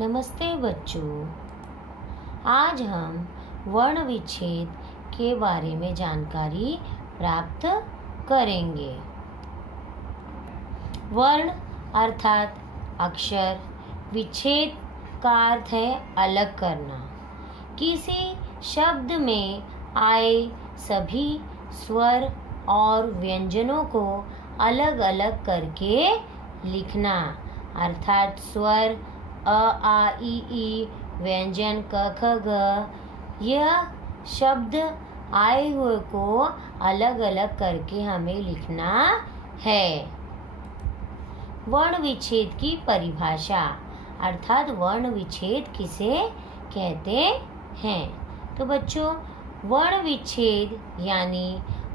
नमस्ते बच्चों। आज हम वर्ण विच्छेद के बारे में जानकारी प्राप्त करेंगे। वर्ण अर्थात अक्षर, विच्छेद का अर्थ है अलग करना। किसी शब्द में आए सभी स्वर और व्यंजनों को अलग अलग करके लिखना, अर्थात स्वर अ आ इ ई, व्यंजन क ख ग। यह शब्द आए हुए को अलग अलग करके हमें लिखना है। वर्ण विच्छेद की परिभाषा अर्थात वर्ण विच्छेद किसे कहते हैं। तो बच्चों, वर्ण विच्छेद यानी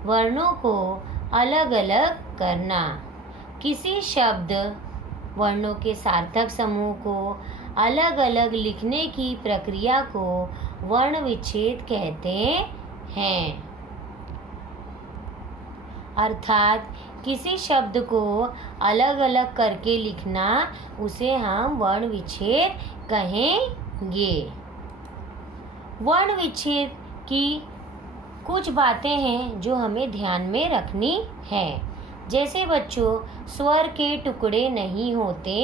वर्णों को अलग अलग करना। किसी शब्द वर्णों के सार्थक समूह को अलग अलग लिखने की प्रक्रिया को वर्ण विच्छेद कहते हैं। अर्थात किसी शब्द को अलग अलग करके लिखना, उसे हम वर्ण विच्छेद कहेंगे। वर्ण विच्छेद की कुछ बातें हैं जो हमें ध्यान में रखनी है। जैसे बच्चों, स्वर के टुकड़े नहीं होते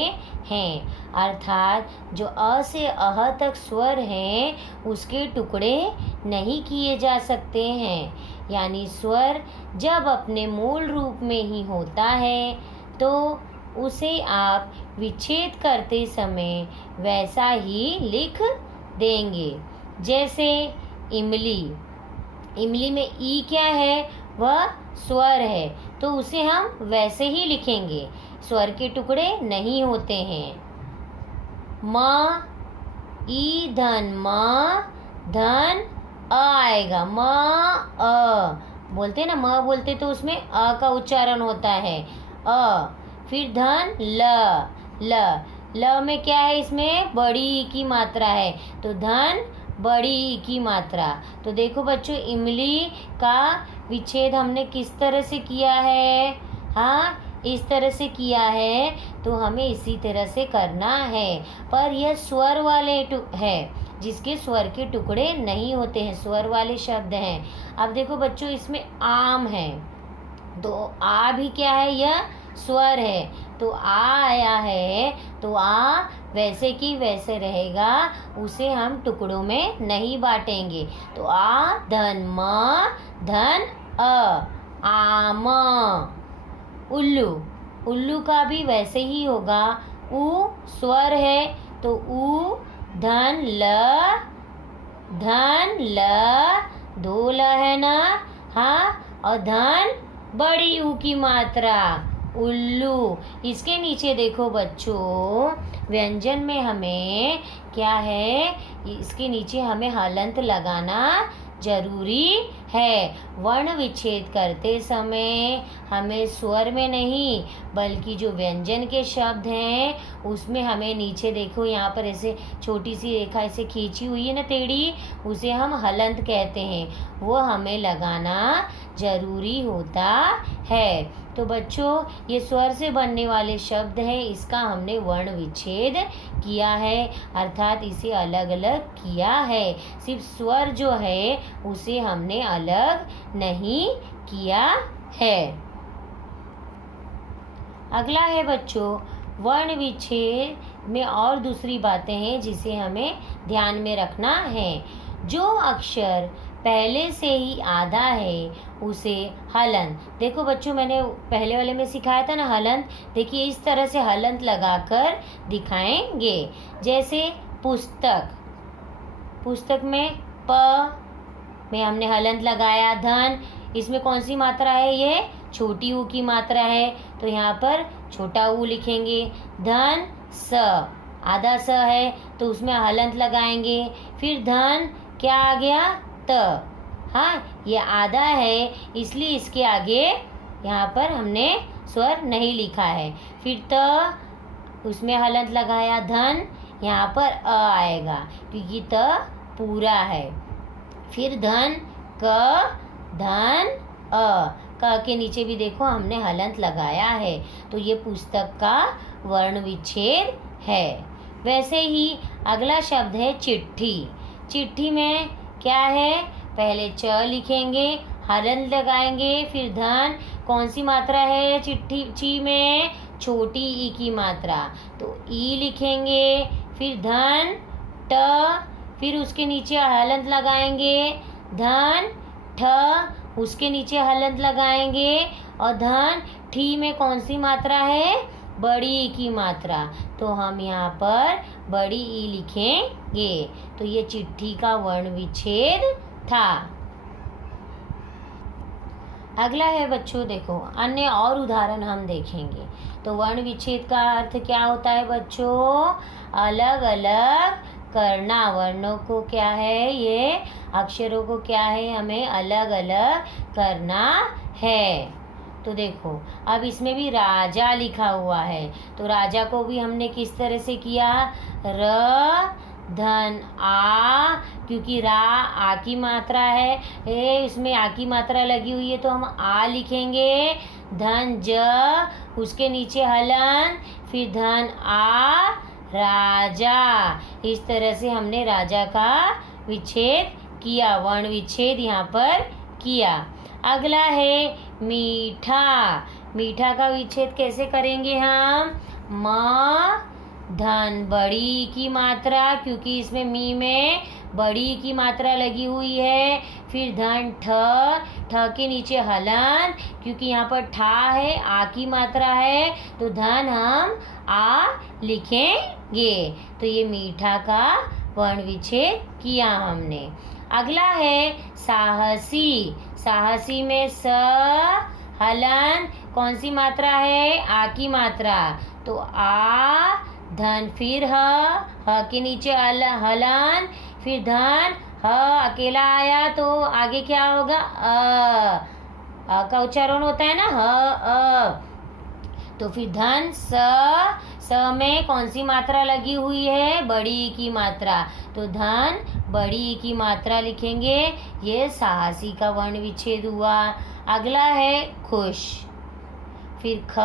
हैं, अर्थात जो अ से अह तक स्वर हैं उसके टुकड़े नहीं किए जा सकते हैं। यानी स्वर जब अपने मूल रूप में ही होता है तो उसे आप विच्छेद करते समय वैसा ही लिख देंगे। जैसे इमली, इमली में ई क्या है? वह स्वर है, तो उसे हम वैसे ही लिखेंगे, स्वर के टुकड़े नहीं होते हैं। म ई धन म धन अ आएगा, म अ बोलते ना, म बोलते तो उसमें अ का उच्चारण होता है, अ। फिर धन ल ल में क्या है? इसमें बड़ी ई की मात्रा है, तो धन बड़ी ई की मात्रा। तो देखो बच्चों, इमली का विच्छेद हमने किस तरह से किया है? हाँ, इस तरह से किया है, तो हमें इसी तरह से करना है। पर यह स्वर वाले है, जिसके स्वर के टुकड़े नहीं होते हैं, स्वर वाले शब्द हैं। अब देखो बच्चों, इसमें आम है, तो आ भी क्या है? यह स्वर है, तो आ आया है, तो आ वैसे की वैसे रहेगा, उसे हम टुकड़ों में नहीं बांटेंगे। तो आ धन म धन अ, आम। उल्लू, उल्लू का भी वैसे ही होगा, उ स्वर है, तो उ धन ल, दो ल है ना, हाँ, और धन बड़ी ऊ की मात्रा, उल्लू। इसके नीचे देखो बच्चों, व्यंजन में हमें क्या है? इसके नीचे हमें हलंत लगाना जरूरी है। वर्ण विच्छेद करते समय हमें स्वर में नहीं, बल्कि जो व्यंजन के शब्द हैं उसमें हमें नीचे देखो, यहाँ पर ऐसे छोटी सी रेखा ऐसे खींची हुई है ना, टेढ़ी, उसे हम हलंत कहते हैं, वो हमें लगाना जरूरी होता है। तो बच्चों, ये स्वर से बनने वाले शब्द हैं, इसका हमने वर्ण विच्छेद किया है, अर्थात इसे अलग अलग किया है। सिर्फ स्वर जो है उसे हमने अलग नहीं किया है। अगला है बच्चों, वर्ण विच्छेद में और दूसरी बातें हैं जिसे हमें ध्यान में रखना है। जो अक्षर पहले से ही आधा है उसे हलंत, देखो बच्चों, मैंने पहले वाले में सिखाया था ना हलंत, देखिए इस तरह से हलंत लगाकर दिखाएंगे। जैसे पुस्तक, पुस्तक में प में हमने हलंत लगाया, धन, इसमें कौन सी मात्रा है? ये छोटी ऊ की मात्रा है, तो यहाँ पर छोटा ऊ लिखेंगे। धन स, आधा स है, तो उसमें हलंत लगाएंगे। फिर धन क्या आ गया? त, हाँ, ये आधा है, इसलिए इसके आगे यहाँ पर हमने स्वर नहीं लिखा है। फिर त, उसमें हलंत लगाया, धन, यहाँ पर अ आएगा क्योंकि त पूरा है। फिर धन क, धन अ, क के नीचे भी देखो हमने हलंत लगाया है, तो ये पुस्तक का वर्ण विच्छेद है। वैसे ही अगला शब्द है चिट्ठी। चिट्ठी में क्या है, पहले च लिखेंगे, हलंत लगाएंगे, फिर धन। कौन सी मात्रा है चिट्ठी ची में, छोटी ई की मात्रा, तो ई लिखेंगे, फिर धन ट, फिर उसके नीचे हलंत लगाएंगे, धन ठ, उसके नीचे हलंत लगाएंगे, और धन ठी में कौन सी मात्रा है, बड़ी ई की मात्रा, तो हम यहाँ पर बड़ी ई लिखेंगे। तो ये चिट्ठी का वर्ण विच्छेद था। अगला है बच्चों, देखो अन्य और उदाहरण हम देखेंगे। तो वर्ण विच्छेद का अर्थ क्या होता है बच्चों, अलग अलग करना। वर्णों को क्या है, ये अक्षरों को क्या है, हमें अलग अलग करना है। तो देखो अब इसमें भी राजा लिखा हुआ है, तो राजा को भी हमने किस तरह से किया, र धन आ, क्योंकि रा आ की मात्रा है, इसमें आ की मात्रा लगी हुई है तो हम आ लिखेंगे, धन ज, उसके नीचे हलन, फिर धन आ राजा। इस तरह से हमने राजा का विच्छेद किया, वर्ण विच्छेद यहाँ पर किया। अगला है मीठा। मीठा का विच्छेद कैसे करेंगे हम, म धन बड़ी की मात्रा, क्योंकि इसमें मी में बड़ी की मात्रा लगी हुई है, फिर धन ठ, ठ के नीचे हलन, क्योंकि यहाँ पर ठा है, आ की मात्रा है, तो धन हम आ लिखेंगे। तो ये मीठा का वर्ण विच्छेद किया हमने। अगला है साहसी। साहसी में स हलन, कौन सी मात्रा है, आ की मात्रा, तो आ धन, फिर ह के नीचे हलन, फिर धन, ह अकेला आया तो आगे क्या होगा, अ का उच्चारण होता है ना, अ, तो फिर धन स में कौन सी मात्रा लगी हुई है, बड़ी की मात्रा, तो धन बड़ी की मात्रा लिखेंगे। ये साहसी का वर्ण विच्छेद हुआ। अगला है खुश। फिर ख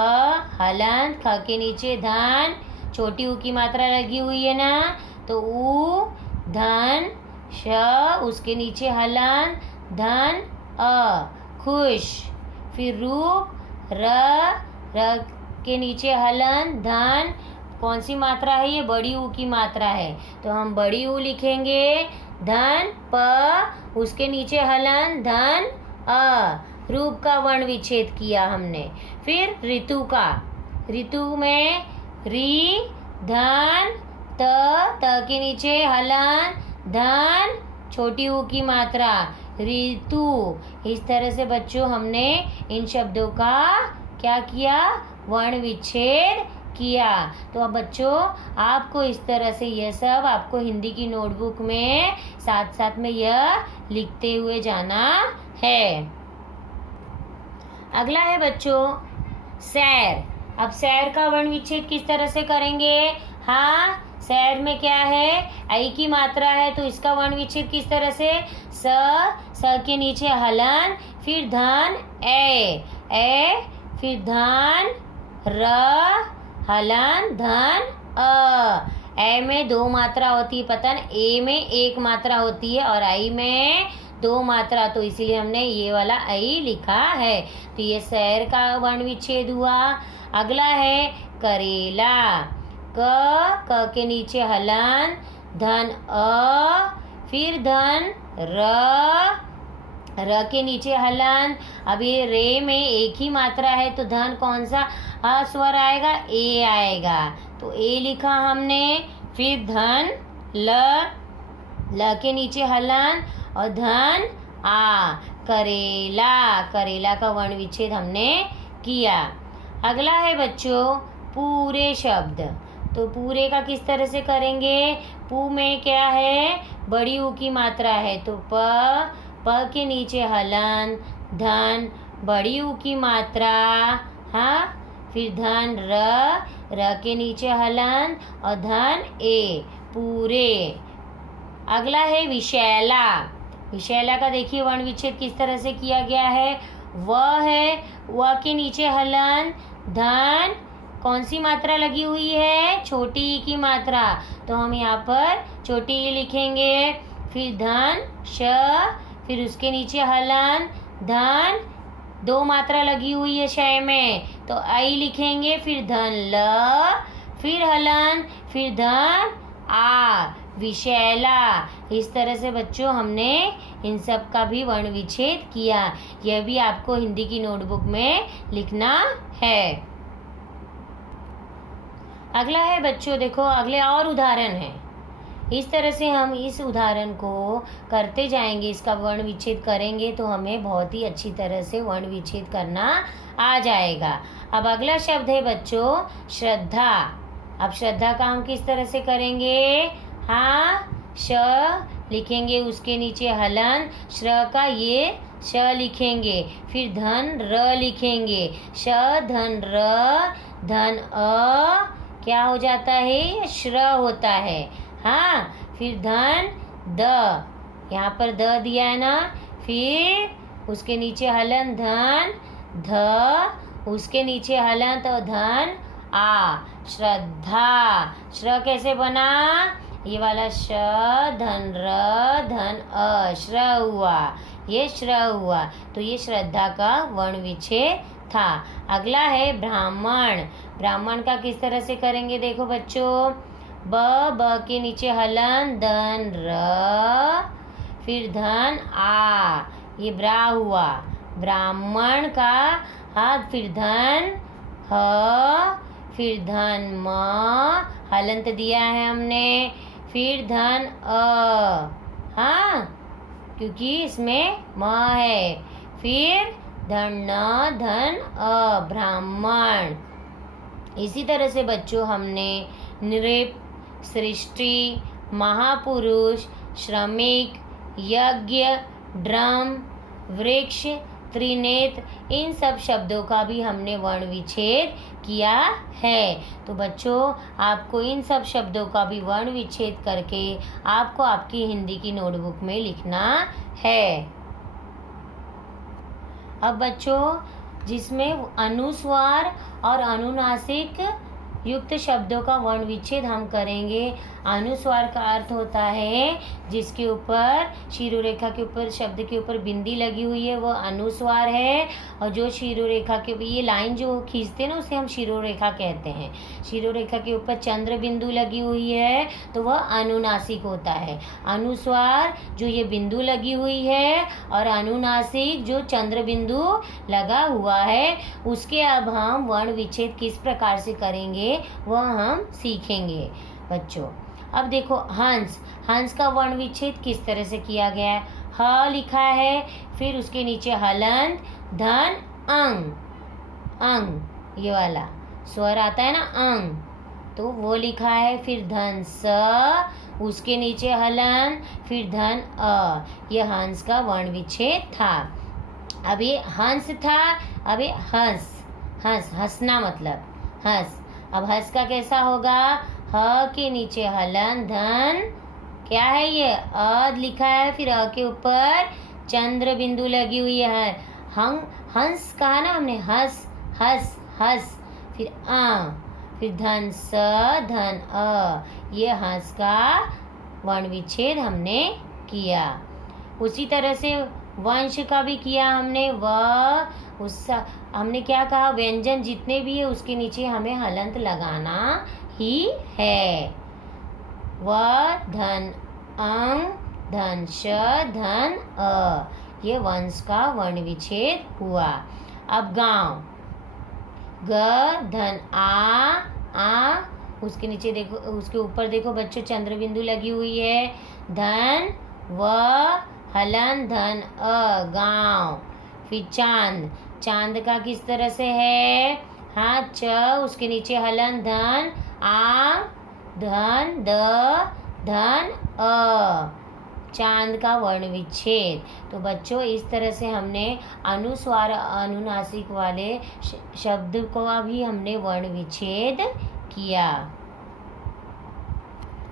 हलन, ख के नीचे धन, छोटी ऊ की मात्रा लगी हुई है ना, तो ऊ धन श, उसके नीचे हलन, धन अ, खुश। फिर रूप र के नीचे हलन, धन, कौन सी मात्रा है, ये बड़ी ऊ की मात्रा है, तो हम बड़ी ऊ लिखेंगे, धन प, उसके नीचे हलन, धन अ। रूप का वर्ण विच्छेद किया हमने। फिर ऋतु का। ऋतु में री धन त के नीचे हलन, धन छोटी ऊ की मात्रा, ऋतु। इस तरह से बच्चों हमने इन शब्दों का क्या किया, वर्ण विच्छेद किया। तो अब बच्चों आपको इस तरह से यह सब आपको हिंदी की नोटबुक में साथ साथ में यह लिखते हुए जाना है। अगला है बच्चों सैर। अब सैर का वर्ण विच्छेद किस तरह से करेंगे, हाँ सैर में क्या है, आई की मात्रा है, तो इसका वर्ण विच्छेद किस तरह से, स के नीचे हलन, फिर धन ए, फिर धन र हलन, धन अ। ए में दो मात्रा होती है, पता न, ए में एक मात्रा होती है और आई में दो मात्रा, तो इसीलिए हमने ये वाला आई लिखा है। तो ये सैर का वर्ण विच्छेद हुआ। अगला है करेला। क के नीचे हलन, धन अ, फिर धन र के नीचे हलन। अब ये रे में एक ही मात्रा है, तो धन कौन सा स्वर आएगा, ए आएगा, तो ए लिखा हमने। फिर धन ल के नीचे हलन और धन आ, करेला। करेला का वर्ण विच्छेद हमने किया। अगला है बच्चों पूरे शब्द। तो पूरे का किस तरह से करेंगे, पू में क्या है, बड़ी ऊ की मात्रा है, तो प के नीचे हलन, धन बड़ी ऊ की मात्रा, हाँ, फिर धन र के नीचे हलन और धन ए, पूरे। अगला है विशैला। विशैला का देखिए वर्ण विच्छेद किस तरह से किया गया है, व है, व के नीचे हलन, धन कौन सी मात्रा लगी हुई है? छोटी ई की मात्रा, तो हम यहाँ पर छोटी ई लिखेंगे। फिर धन श, फिर उसके नीचे हलन धन, दो मात्रा लगी हुई है शय में, तो आई लिखेंगे। फिर धन ल, फिर हलन, फिर धन आ, विशैला। इस तरह से बच्चों हमने इन सब का भी वर्ण विच्छेद किया। यह भी आपको हिंदी की नोटबुक में लिखना है। अगला है बच्चों, देखो अगले और उदाहरण है। इस तरह से हम इस उदाहरण को करते जाएंगे, इसका वर्ण विच्छेद करेंगे तो हमें बहुत ही अच्छी तरह से वर्ण विच्छेद करना आ जाएगा। अब अगला शब्द है बच्चों श्रद्धा। अब श्रद्धा का हम किस तरह से करेंगे? हाँ, श लिखेंगे, उसके नीचे हलन, श्र का ये श लिखेंगे, फिर धन र लिखेंगे, श धन र, धन अ क्या हो जाता है? श्र होता है। हाँ, फिर धन द, यहाँ पर द दिया है ना, फिर उसके नीचे हलन धन ध, उसके नीचे हलन तो धन आ, श्रद्धा। श्र कैसे बना? ये वाला श धन र धन अ, श्र हुआ, ये श्र हुआ, तो ये श्रद्धा का वर्ण विच्छेद था। अगला है ब्राह्मण। ब्राह्मण का किस तरह से करेंगे? देखो बच्चों, ब के नीचे हलन धन र, फिर धन आ, ये ब्रा हुआ। ब्राह्मण का हाथ, फिर धन ह, फिर धन म, हलंत दिया है हमने, फिर धन अ, हाँ क्योंकि इसमें म है, फिर धन न धन अ, ब्राह्मण। इसी तरह से बच्चों हमने नृप, सृष्टि, महापुरुष, श्रमिक, यज्ञ, ड्रम, वृक्ष, त्रिनेत्र, इन सब शब्दों का भी हमने वर्ण विच्छेद किया है। तो बच्चों आपको इन सब शब्दों का भी वर्ण विच्छेद करके आपको आपकी हिंदी की नोटबुक में लिखना है। अब बच्चों जिसमें अनुस्वार और अनुनासिक युक्त शब्दों का वर्ण विच्छेद हम करेंगे। अनुस्वार का अर्थ होता है जिसके ऊपर शिरोरेखा के ऊपर शब्द के ऊपर बिंदी लगी हुई है, वह अनुस्वार है। और जो शिरोरेखा के ये लाइन जो खींचते हैं ना, उसे हम शिरोरेखा कहते हैं। शिरोरेखा के ऊपर चंद्र बिंदु लगी हुई है तो वह अनुनासिक होता है। अनुस्वार जो ये बिंदु लगी हुई है और अनुनासिक जो चंद्र बिंदु लगा हुआ है, उसके अब हम वर्ण विच्छेद किस प्रकार से करेंगे वह हम सीखेंगे बच्चों। अब देखो हंस, हंस का वर्ण विच्छेद किस तरह से किया गया है। ह लिखा है, फिर उसके नीचे हलंत धन अंग, अंग ये वाला स्वर आता है ना अंग, तो वो लिखा है। फिर धन स, उसके नीचे हलन, फिर धन अ, ये हंस का वर्ण विच्छेद था। अब ये हंस था, अब ये हंस, हंस हंसना मतलब हंस। अब हंस का कैसा होगा? ह के नीचे हलन धन, क्या है ये अ लिखा है, फिर अ के ऊपर चंद्र बिंदु लगी हुई है। हंस कहा ना हमने, हंस हंस हंस, फिर फिर धन स धन अ, ये हंस का वर्ण विच्छेद हमने किया। उसी तरह से वंश का भी किया हमने। हमने क्या कहा, व्यंजन जितने भी है उसके नीचे हमें हलंत लगाना ही है। व धन अंग धन श धन अ, ये वंश का वर्ण विच्छेद हुआ। अब गांव, ग धन आ, उसके नीचे देखो, उसके ऊपर देखो बच्चों चंद्र बिंदु लगी हुई है। धन व हलन धन अ, गांव। फिर चांद, चांद का किस तरह से है? हाँ च, उसके नीचे हलन धन आ, धन द धन अ, चांद का वर्ण विच्छेद। तो बच्चों इस तरह से हमने अनुस्वार अनुनासिक वाले शब्द को भी हमने वर्ण विच्छेद किया।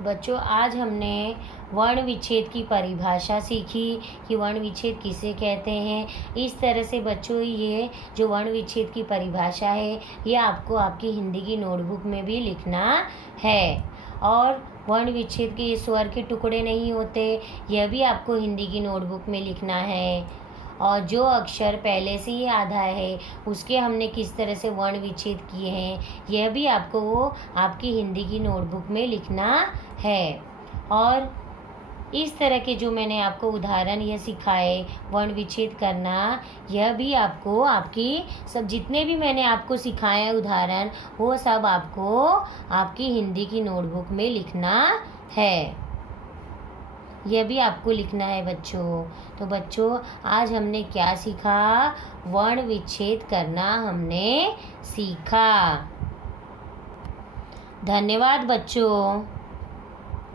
बच्चों आज हमने वर्ण विच्छेद की परिभाषा सीखी कि वर्ण विच्छेद किसे कहते हैं। इस तरह से बच्चों ये जो वर्ण विच्छेद की परिभाषा है ये आपको आपकी हिंदी की नोटबुक में भी लिखना है। और वर्ण विच्छेद के ये स्वर के टुकड़े नहीं होते, यह भी आपको हिंदी की नोटबुक में लिखना है। और जो अक्षर पहले से ही आधा है उसके हमने किस तरह से वर्ण विच्छेद किए हैं यह भी आपको आपकी हिंदी की नोटबुक में लिखना है। और इस तरह के जो मैंने आपको उदाहरण यह सिखाए वर्ण विच्छेद करना, यह भी आपको आपकी सब जितने भी मैंने आपको सिखाए उदाहरण वो सब आपको आपकी हिंदी की नोटबुक में लिखना है। यह भी आपको लिखना है बच्चों। तो बच्चों आज हमने क्या सीखा? वर्ण विच्छेद करना हमने सीखा। धन्यवाद बच्चों।